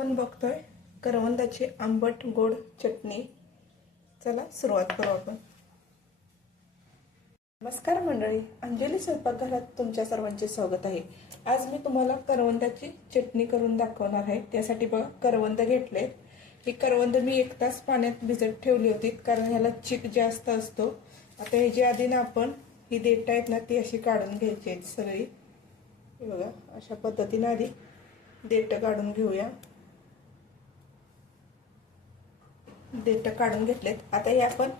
आपण बघतोय करवंदाची आंबट गोड चटणी। चला सुरुवात करू आपण। नमस्कार मंडळी, अंजली स्वयंपाकघरात तुमच्या सर्वांचे स्वागत आहे। आज मी तुम्हाला करवंदाची चटणी करून दाखवणार आहे। त्यासाठी बघा करवंद घेतले। ही करवंद मी 1 तास पाण्यात भिजत ठेवली होती कारण ह्याला चिक जास्त असतो। आता ह्याच्या आधी ना आपण ही देठ आहेत ना ती अशी काढून घ्यायची आहेत सगळी। हे बघा अशा पद्धतीने आधी देठ काढून घेऊया। देठ काढून घेतलेत। आता हे आपण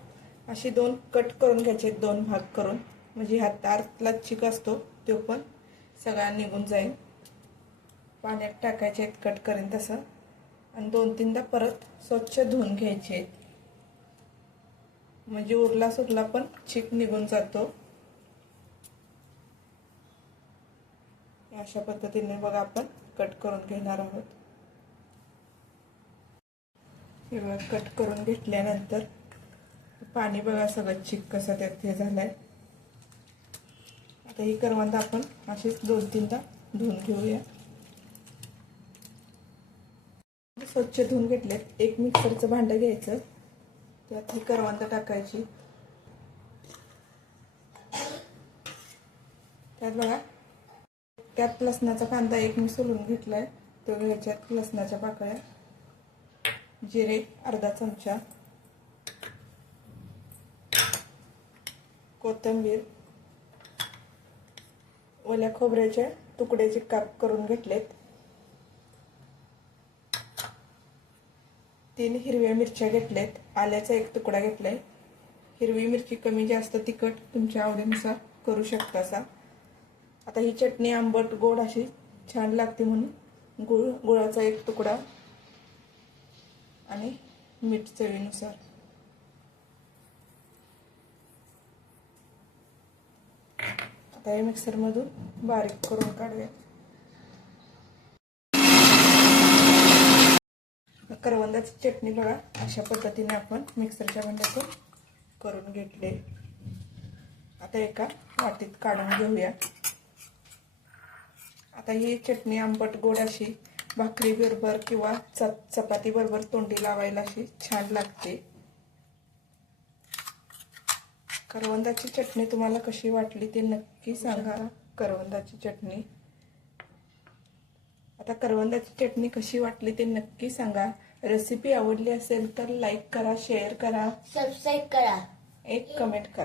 अशी 2 कट करून घ्यायचे, 2 भाग करून, म्हणजे ह्यात आतला चिक असतो तो पण सगळा निघून जाईल। पाण्यात टाकायचे आहेत कट करून तसं, आणि 2-3दा परत स्वच्छ धुवून घ्यायचे, म्हणजे उरला सुरला पण चिक निघून जातो। अशा पद्धतीने बघा आपण कट करून घेणार आहोत। हे बघा कट करून घेतल्यानंतर पाणी बघा सगळं चिक कसं त्यात हे झालंय। आता ही करवंद आपण अशीच 2-3दा धुवून घेऊया। स्वच्छ धुवून घेतलेत। एक मिक्सरचं भांडं घ्यायचं, त्यात ही करवंद टाकायची। त्यात बघा त्यात लसणाचा कांदा एक मी सोलून घेतलाय तो घ्यायचा, लसणाच्या पाकळ्या, जिरे अर्धा चमचा, कोथिंबीर, ओल्या खोबऱ्याचे तुकड्याचे काप करून घेतलेत, 3 हिरव्या मिरच्या घेतलेत, आल्याचा 1 तुकडा घेतलाय। हिरवी मिरची कमी जास्त तिखट तुमच्या आवडीनुसार करू शकता सा। आता ही चटणी आंबट गोड अशी छान लागते म्हणून गुळाचा 1 तुकडा आणि मीठ चवीनुसार। आता हे मिक्सर मधून बारीक करून काढूया। करवंदाची चटणी बघा अशा पद्धतीने आपण मिक्सरच्या भांड्यातून करून घेतले। आता एका वाटीत काढून घेऊया। आता ही चटणी आंबट गोड अशी भाकरी बरोबर किंवा चपाती बरोबर तोंडी लावायला अशी छान लागते। करवंदाची चटणी तुम्हाला कशी वाटली ते नक्की सांगा। करवंदाची चटणी आता करवंदाची चटणी कशी वाटली ते नक्की सांगा। रेसिपी आवडली असेल तर लाईक करा, शेअर करा, सबस्क्राइब करा, एक कमेंट करा।